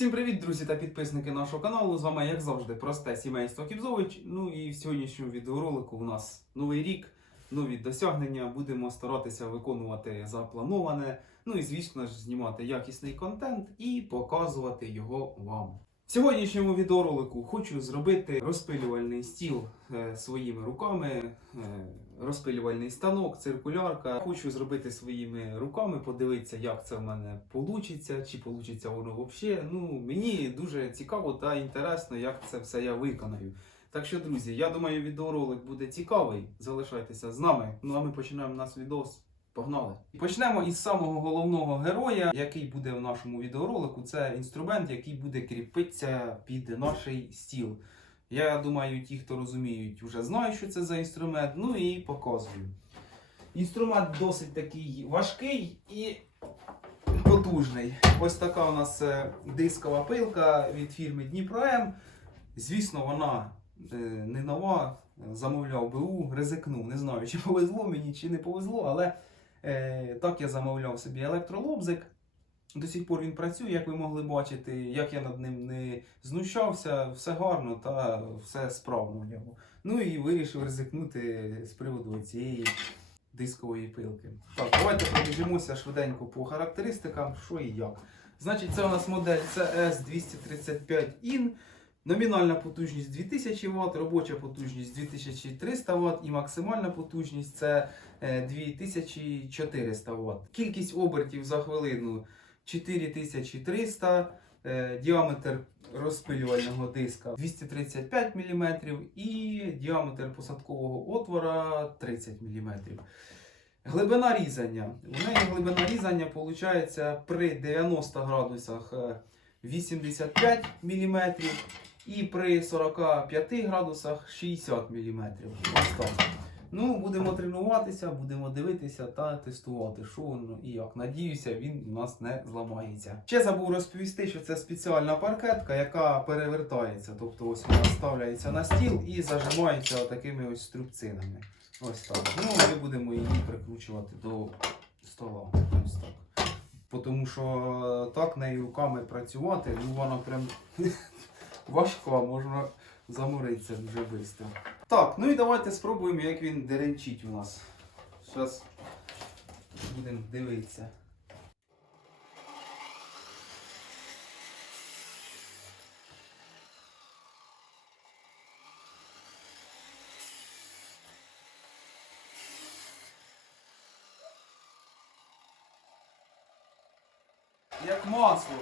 Всім привіт, друзі та підписники нашого каналу. З вами, як завжди, просте сімейство Кібзович. Ну і в сьогоднішньому відеоролику у нас новий рік, нові досягнення. Будемо старатися виконувати заплановане. Ну і звісно ж, знімати якісний контент і показувати його вам. В сьогоднішньому відеоролику хочу зробити розпилювальний стіл е, своїми руками, е, розпилювальний станок, циркулярка. Хочу зробити своїми руками, подивитися, як це в мене вийде, чи вийде воно взагалі. Ну, мені дуже цікаво та інтересно, як це все я виконаю. Так що, друзі, я думаю, відеоролик буде цікавий. Залишайтеся з нами. Ну а ми починаємо наш відос. Погнали! Почнемо із самого головного героя, який буде в нашому відеоролику. Це інструмент, який буде кріпитися під наш стіл. Я думаю, ті, хто розуміють, вже знають, що це за інструмент. Ну і показую. Інструмент досить такий важкий і потужний. Ось така у нас е, дискова пилка від фірми Дніпро. Звісно, вона е, не нова. Замовляв БУ, ризикнув. Не знаю, чи повезло мені, чи не повезло, але так я замовляв собі електролобзик. До сих пор він працює, як ви могли бачити, як я над ним не знущався, все гарно та все справно в ньому. Ну і вирішив ризикнути з приводу цієї дискової пилки. Так, давайте пробіжимося швиденько по характеристикам, що і як. Значить, це у нас модель CS235 IN. Номінальна потужність 2000 Вт, робоча потужність 2300 Вт і максимальна потужність це е, 2400 Вт. Кількість обертів за хвилину 4300, е, діаметр розпилювального диска 235 мм і діаметр посадкового отвора 30 мм. Глибина різання. У неї глибина різання виходить при 90 градусах е, 85 мм і при 45 градусах 60 мм. Ось так. Ну, будемо тренуватися, будемо дивитися та тестувати, що воно і як. Надіюся, він у нас не зламається. Ще забув розповісти, що це спеціальна паркетка, яка перевертається. Тобто ось вона ставляється на стіл і зажимається такими ось струбцинами. Ось так. Ну, ми будемо її прикручувати до стола. Ось так. Тому що так нею руками працювати, ну вона прям важка, можна заморитися дуже швидко. Так, ну і давайте спробуємо, як він деренчить у нас. Зараз будемо дивитися. Як масло.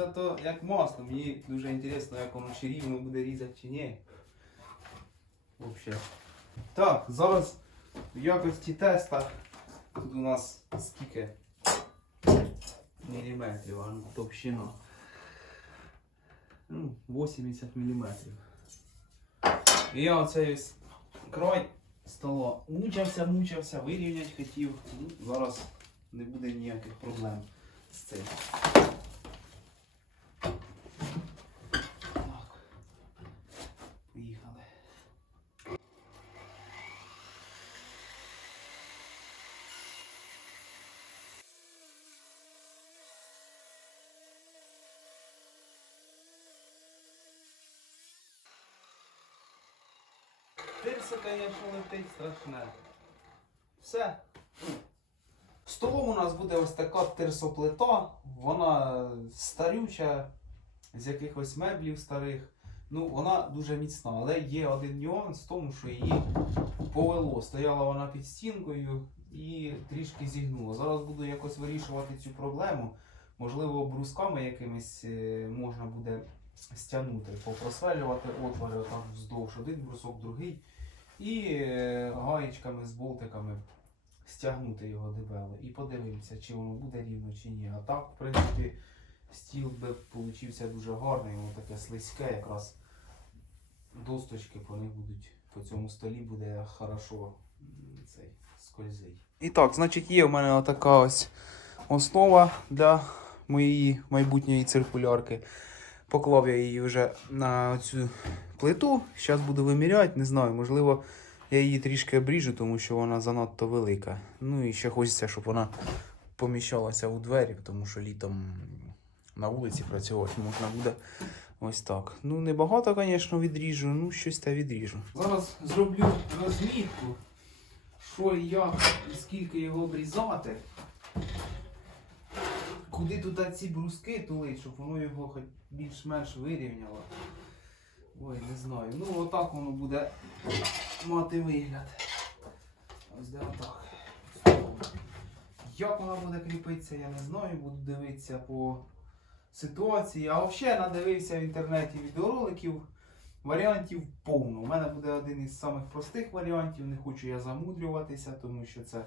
Це то як масло. Мені дуже цікаво, як воно чи рівно буде різати чи ні. Вообще. Так, зараз в якості теста тут у нас скільки міліметрів, а ну, товщина. Ну, 80 міліметрів. І я оцей ось край стола мучився, мучився, вирівняти хотів. Ну, зараз не буде ніяких проблем з цим. Так. Поїхали. Тирса, звісно, летить страшне. Все. Столом у нас буде ось така терсоплита, вона старюча, з якихось меблів старих. Ну, вона дуже міцна, але є один нюанс в тому, що її повело. Стояла вона під стінкою і трішки зігнула. Зараз буду якось вирішувати цю проблему. Можливо, брусками якимись е, можна буде стягнути, попросверлювати отвори отак вздовж один брусок, другий. І е, гаєчками з болтиками стягнути його дебело і подивимося, чи воно буде рівно чи ні. А так, в принципі, стіл би получився дуже гарний, воно таке слизьке, якраз досточки по них будуть по цьому столі буде хорошо цей скользить. І так, значить, є в мене отака ось основа для моєї майбутньої циркулярки. Поклав я її вже на цю плиту. Зараз буду виміряти, не знаю, можливо. Я її трішки обріжу, тому що вона занадто велика. Ну і ще хочеться, щоб вона поміщалася у двері, тому що літом на вулиці працювати можна буде ось так. Ну, небагато, звісно, відріжу, ну щось та відріжу. Зараз зроблю розмітку, що і як, і скільки його обрізати. Куди туди ці бруски тулить, щоб воно його хоч більш-менш вирівняло. Ой, не знаю. Ну, отак воно буде мати вигляд. Ось де отак. Як вона буде кріпитися, я не знаю, буду дивитися по ситуації. А взагалі надивився в інтернеті відеороликів. Варіантів повно. У мене буде один із самих простих варіантів. Не хочу я замудрюватися, тому що це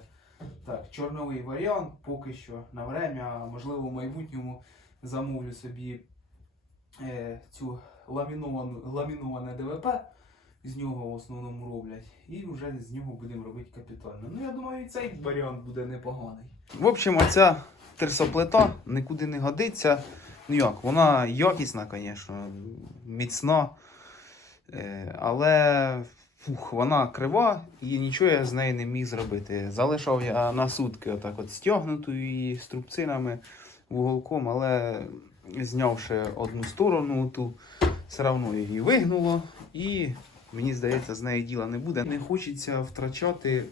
так, чорновий варіант поки що на время, а можливо в майбутньому замовлю собі е, цю ламіноване ДВП. З нього в основному роблять. І вже з нього будемо робити капітально. Ну, я думаю, і цей варіант буде непоганий. В общем, оця терсоплита нікуди не годиться. Ну як, вона якісна, звісно, міцна. Е, Але фух, вона крива і нічого я з нею не міг зробити. Залишав я на сутки отак от стягнуту її струбцинами вуголком, але знявши одну сторону, ту все одно її вигнуло. І мені здається, з неї діла не буде. Не хочеться втрачати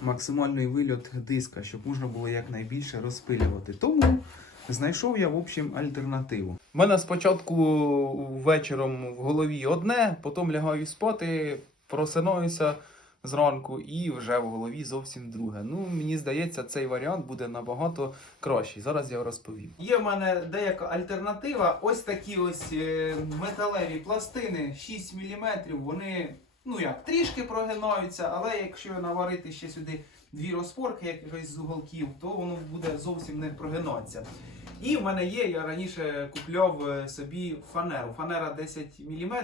максимальний вильот диска, щоб можна було якнайбільше розпилювати. Тому знайшов я, в общем, альтернативу. У мене спочатку вечором в голові одне, потім лягаю спати, просинаюся зранку і вже в голові зовсім друге. Ну, мені здається, цей варіант буде набагато кращий. Зараз я розповім. Є в мене деяка альтернатива. Ось такі ось е, металеві пластини 6 мм. Вони ну як трішки прогинаються, але якщо наварити ще сюди дві розпорки, якихось з уголків, то воно буде зовсім не прогинатися. І в мене є, я раніше купляв е, собі фанеру. Фанера 10 мм.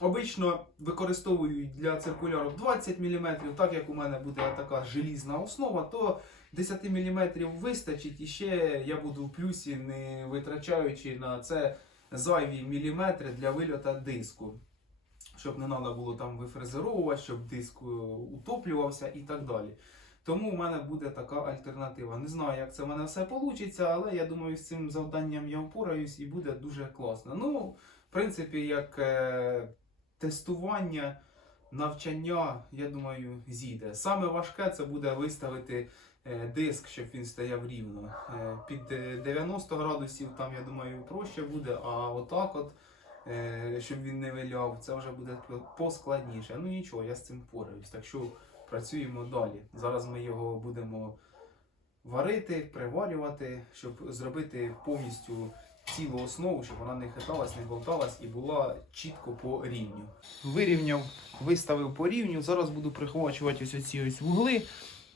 Обично використовують для циркулярів 20 мм, так як у мене буде така желізна основа, то 10 мм вистачить і ще я буду в плюсі, не витрачаючи на це зайві міліметри для вильота диску. Щоб не треба було там вифрезеровувати, щоб диск е, утоплювався і так далі. Тому в мене буде така альтернатива. Не знаю, як це в мене все вийде, але я думаю, з цим завданням я впораюсь і буде дуже класно. Ну, в принципі, як е, тестування, навчання, я думаю, зійде. Саме важке це буде виставити е, диск, щоб він стояв рівно. Е, під е, 90 градусів там, я думаю, проще буде, а отак от. е, Щоб він не виляв, це вже буде поскладніше. Ну нічого, я з цим впораюсь. Так що працюємо далі. Зараз ми його будемо варити, приварювати, щоб зробити повністю цілу основу, щоб вона не хиталась, не болталась і була чітко по рівню. Вирівняв, виставив по рівню. Зараз буду прихвачувати ось ці ось вугли.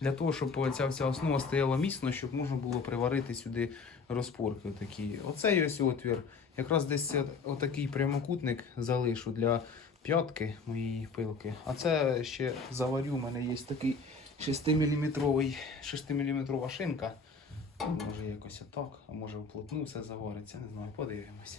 Для того, щоб ця вся основа стояла міцно, щоб можна було приварити сюди розпорки. Такі. Оцей ось отвір. Якраз десь отакий прямокутник залишу для п'ятки моєї пилки. А це ще заварю. У мене є такий 6-мм 6-мм шинка. Може якось отак, а може вплотну все завориться. не знаю, подивимось.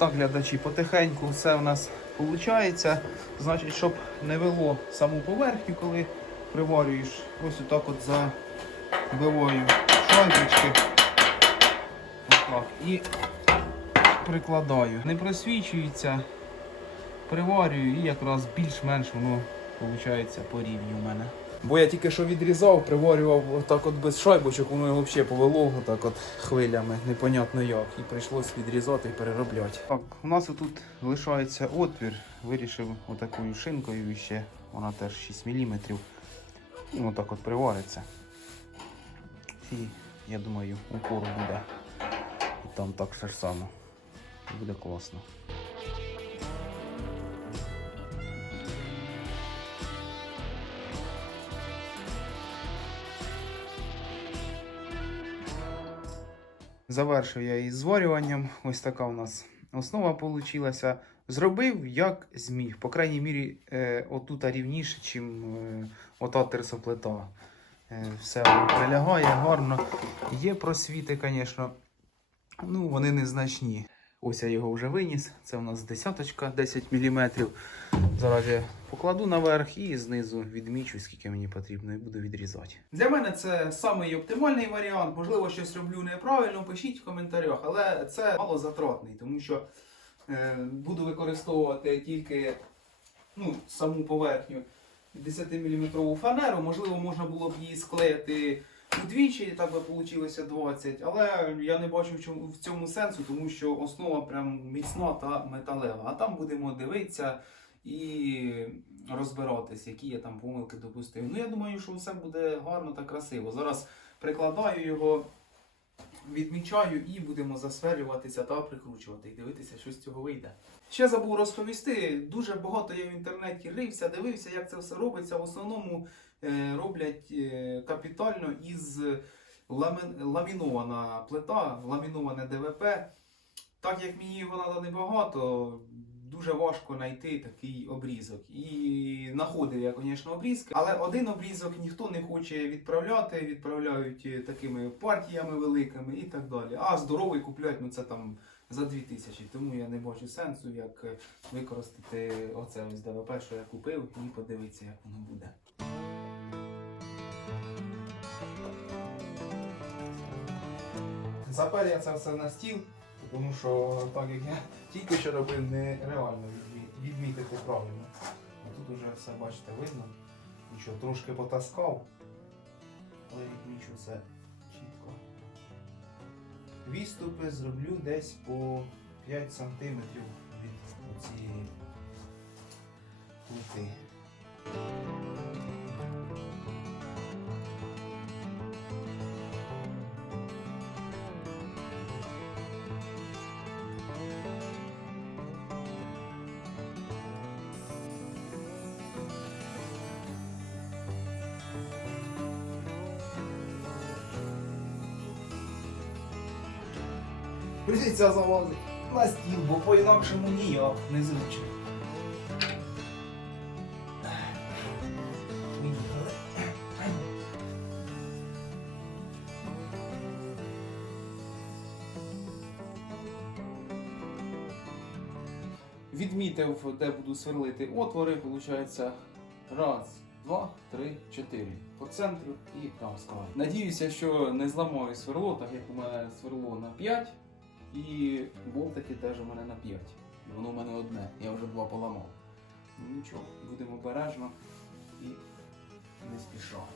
Так, глядачі, потихеньку все у нас виходить. Значить, щоб не вело саму поверхню, коли приварюєш, ось отак от забиваю шайбочки. Отак. І прикладаю. Не просвічується, приварюю і якраз більш-менш воно виходить по рівню у мене. Бо я тільки що відрізав, приварював отак от без шайбочок, воно його взагалі повело так от хвилями, непонятно як. І прийшлось відрізати і переробляти. Так, у нас тут лишається отвір. Вирішив отакою шинкою ще, вона теж 6 мм. І отак от привариться. І я думаю, упор буде. І там так ж само. Буде класно. Завершив я із зварюванням. Ось така у нас основа вийшла. Зробив як зміг. По крайній мірі, е, отута рівніше, ніж е, ота терсоплита. Е, все прилягає гарно. Є просвіти, звісно. Ну, вони незначні. Ось я його вже виніс. Це у нас десяточка, 10 мм. Зараз я покладу наверх і знизу відмічу, скільки мені потрібно, і буду відрізати. Для мене це самий оптимальний варіант. Можливо, щось роблю неправильно, пишіть в коментарях, але це мало затратний, тому що е, буду використовувати тільки ну, саму поверхню 10-мм фанеру. Можливо, можна було б її склеїти удвічі, так би вийшло 20, але я не бачу в чому в цьому сенсу, тому що основа прям міцна та металева. А там будемо дивитися і розбиратись, які я там помилки допустив. Ну я думаю, що все буде гарно та красиво. Зараз прикладаю його, відмічаю і будемо засверлюватися та прикручувати і дивитися, що з цього вийде. Ще забув розповісти, дуже багато я в інтернеті рився, дивився, як це все робиться. В основному е, роблять е, капітально із ламін- ламінована плита, ламіноване ДВП. Так як мені його треба небагато, дуже важко знайти такий обрізок. І знаходив я, звісно, обрізки, але один обрізок ніхто не хоче відправляти, відправляють е, такими партіями великими і так далі. А здоровий купляють, ну це там за 2000. Тому я не бачу сенсу, як е, використати оце ось ДВП, що я купив, і подивитися, як воно буде. Запер я це все на стіл, тому що так як я тільки що робив, нереально відмітити правильно. А тут уже все, бачите, видно. Нічого, трошки потаскав, але відмічу це чітко. Відступи зроблю десь по 5 см від цієї плити. Прийдеться залазити на стіл, бо по-інакшому ніяк не зручно. Відмітив, де буду сверлити отвори, виходить раз, два, три, чотири. По центру і там складу. Надіюся, що не зламаю сверло, так як у мене сверло на 5, і болтики теж у мене на 5. Воно у мене одне, я вже два поламав. Ну нічого, будемо обережно і не спішаємо.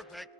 Perfect.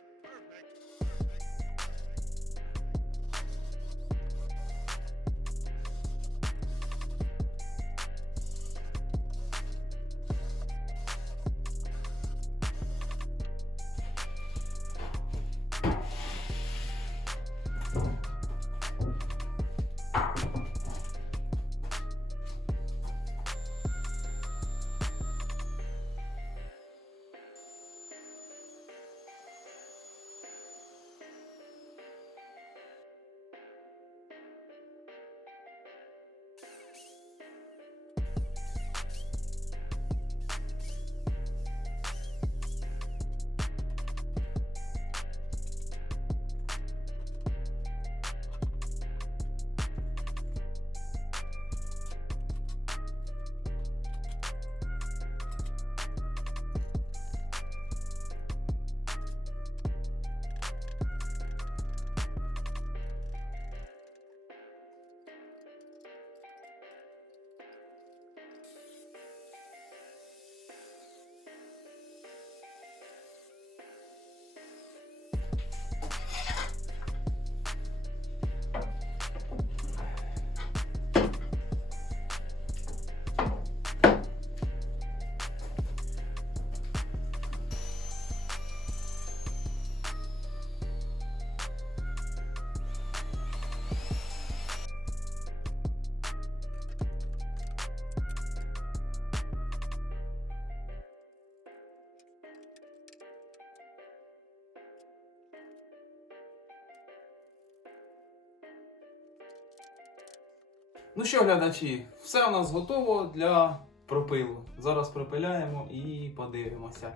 Ну що, глядачі, все у нас готово для пропилу. Зараз пропиляємо і подивимося.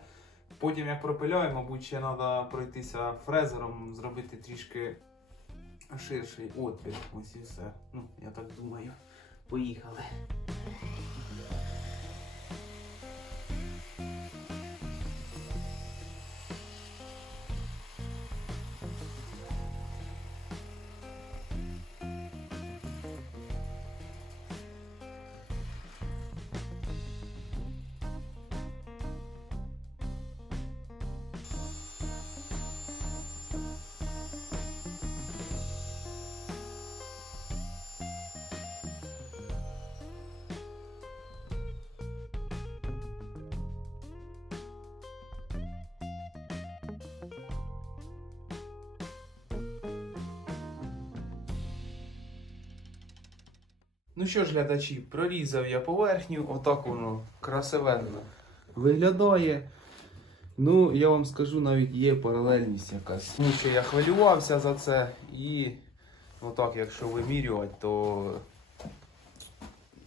Потім, як пропиляємо, мабуть, ще треба пройтися фрезером, зробити трішки ширший отвір. Ось і все. Ну, я так думаю. Поїхали. Ну що ж, глядачі, прорізав я поверхню, отак воно красивенно виглядає. Ну, я вам скажу, навіть є паралельність якась. Тому що я хвилювався за це і отак, якщо вимірювати, то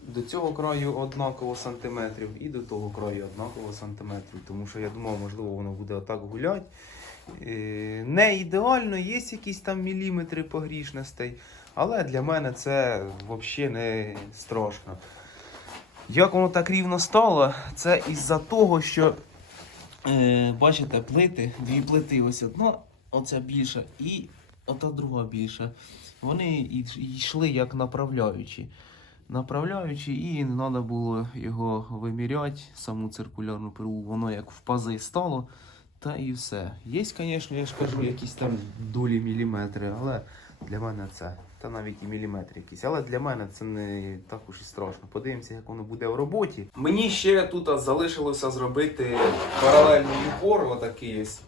до цього краю однаково сантиметрів і до того краю однаково сантиметрів. Тому що я думав, можливо, воно буде отак гуляти. Е, Не ідеально, є якісь там міліметри погрішностей. Але для мене це взагалі не страшно. Як воно так рівно стало, це із-за того, що е, бачите, плити, дві плити, ось одна, оця більша, і ота друга більша. Вони йшли як направляючі. Направляючі, і не треба було його виміряти, саму циркулярну пилу, воно як в пази стало. Та і все. Є, звісно, я ж кажу, якісь там долі міліметри, але для мене це. Та навіть і міліметри якісь. Але для мене це не так уж і страшно. Подивимося, як воно буде в роботі. Мені ще тут залишилося зробити паралельний упор, отакий ось.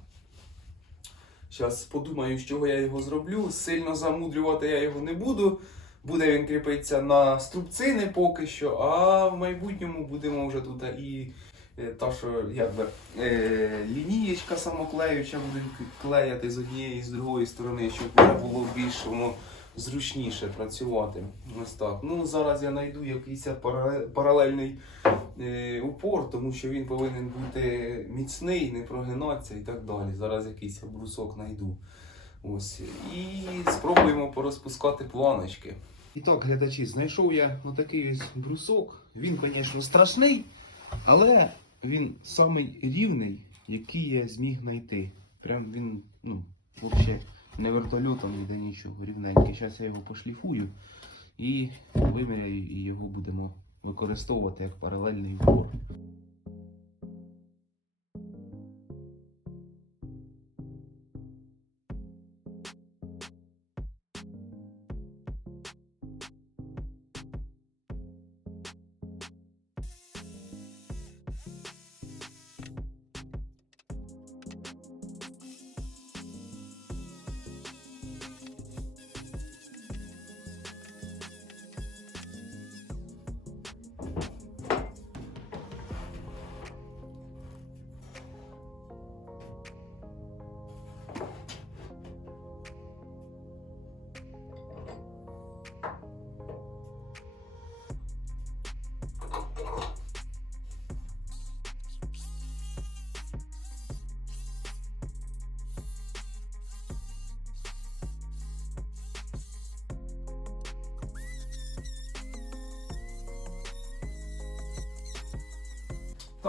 Зараз подумаю, з чого я його зроблю. Сильно замудрювати я його не буду. Буде він кріпитися на струбцини поки що, а в майбутньому будемо вже тут і е, та, що якби е, лінієчка самоклеюча буде клеяти з однієї і з другої сторони, щоб було більш воно зручніше працювати. Ось так. Ну зараз я знайду якийсь паралельний е, упор, тому що він повинен бути міцний, не прогинатися і так далі. Зараз якийсь брусок знайду. Ось. І спробуємо порозпускати планочки. І так, глядачі, знайшов я отакий ось брусок. Він, звісно, страшний, але він самий рівний, який я зміг знайти. Прям він, ну, взагалі не вертольотом, ніде нічого, рівненький. Зараз я його пошліфую і виміряю, і його будемо використовувати як паралельний упор.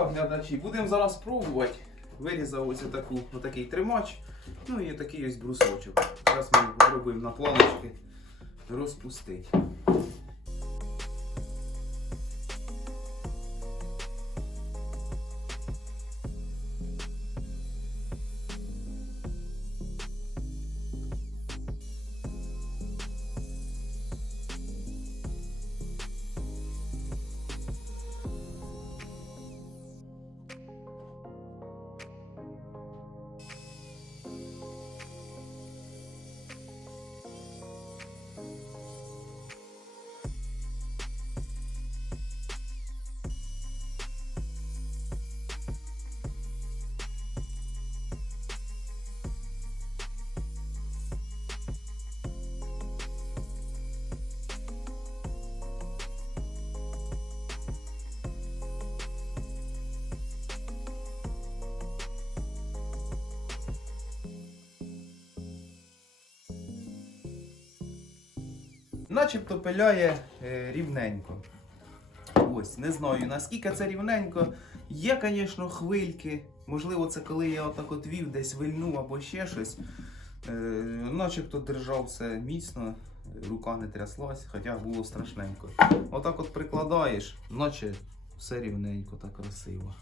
Так, глядачі, будемо зараз пробувати. Вирізав ось таку, отакий тримач, ну і такий ось брусочок. Зараз ми спробуємо на планочки розпустити. Начебто пиляє е, рівненько. Ось, не знаю наскільки це рівненько. Є, звісно, хвильки. Можливо, це коли я отак от вів, десь вильнув або ще щось. Е, начебто держав все міцно, рука не тряслась, хоча було страшненько. Отак от прикладаєш, наче все рівненько та красиво.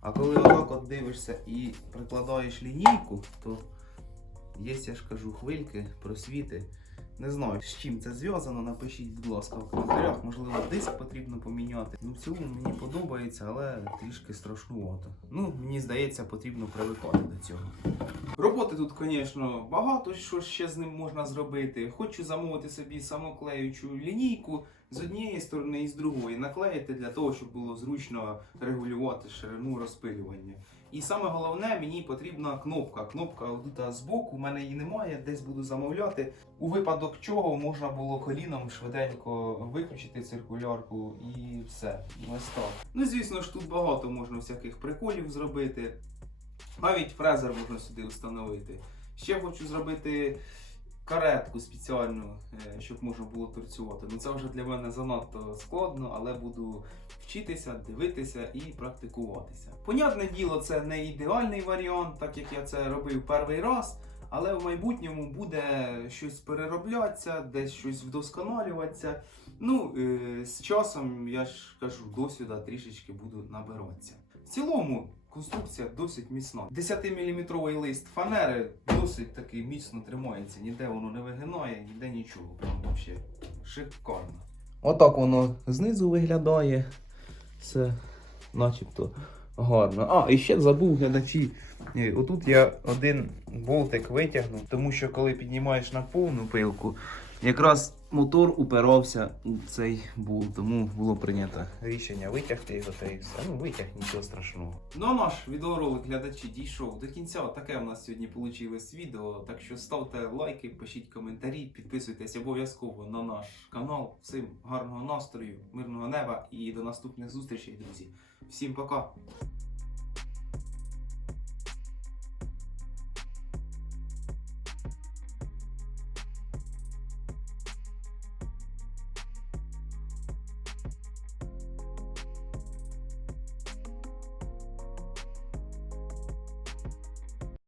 А коли отак от дивишся і прикладаєш лінійку, то є, я ж кажу, хвильки, просвіти. Не знаю, з чим це зв'язано, напишіть, будь ласка, в коментарях. Можливо, диск потрібно поміняти. Ну, в цілому мені подобається, але трішки страшнувато. Ну, мені здається, потрібно привикати до цього. Роботи тут, звісно, багато що ще з ним можна зробити. Хочу замовити собі самоклеючу лінійку з однієї сторони і з другої. Наклеїти для того, щоб було зручно регулювати ширину розпилювання. І саме головне, мені потрібна кнопка. Кнопка тут збоку, у мене її немає, десь буду замовляти. У випадок чого можна було коліном швиденько виключити циркулярку і все. Ось так. Ну, звісно ж, тут багато можна всяких приколів зробити. Навіть фрезер можна сюди встановити. Ще хочу зробити каретку спеціальну, е, щоб можна було торцювати. Ну це вже для мене занадто складно, але буду вчитися, дивитися і практикуватися. Понятне діло, це не ідеальний варіант, так як я це робив перший раз. Але в майбутньому буде щось перероблятися, десь щось вдосконалюватися. Ну, е, з часом, я ж кажу, досвіда трішечки буду набиратися. В цілому конструкція досить міцна. 10-мм лист фанери досить таки міцно тримається, ніде воно не вигинає, ніде нічого. Прям вообще шикарно. Отак воно знизу виглядає. Все начебто гарно. А, і ще забув глядачі. Отут я один болтик витягнув, тому що коли піднімаєш на повну пилку, якраз мотор упирався у цей болт, тому було прийнято рішення витягти його та і все. Ну, витяг, нічого страшного. Ну а наш відеоролик глядачі дійшов до кінця. Таке у нас сьогодні вийшло відео. Так що ставте лайки, пишіть коментарі, підписуйтесь обов'язково на наш канал. Всім гарного настрою, мирного неба і до наступних зустрічей, друзі. Всім пока!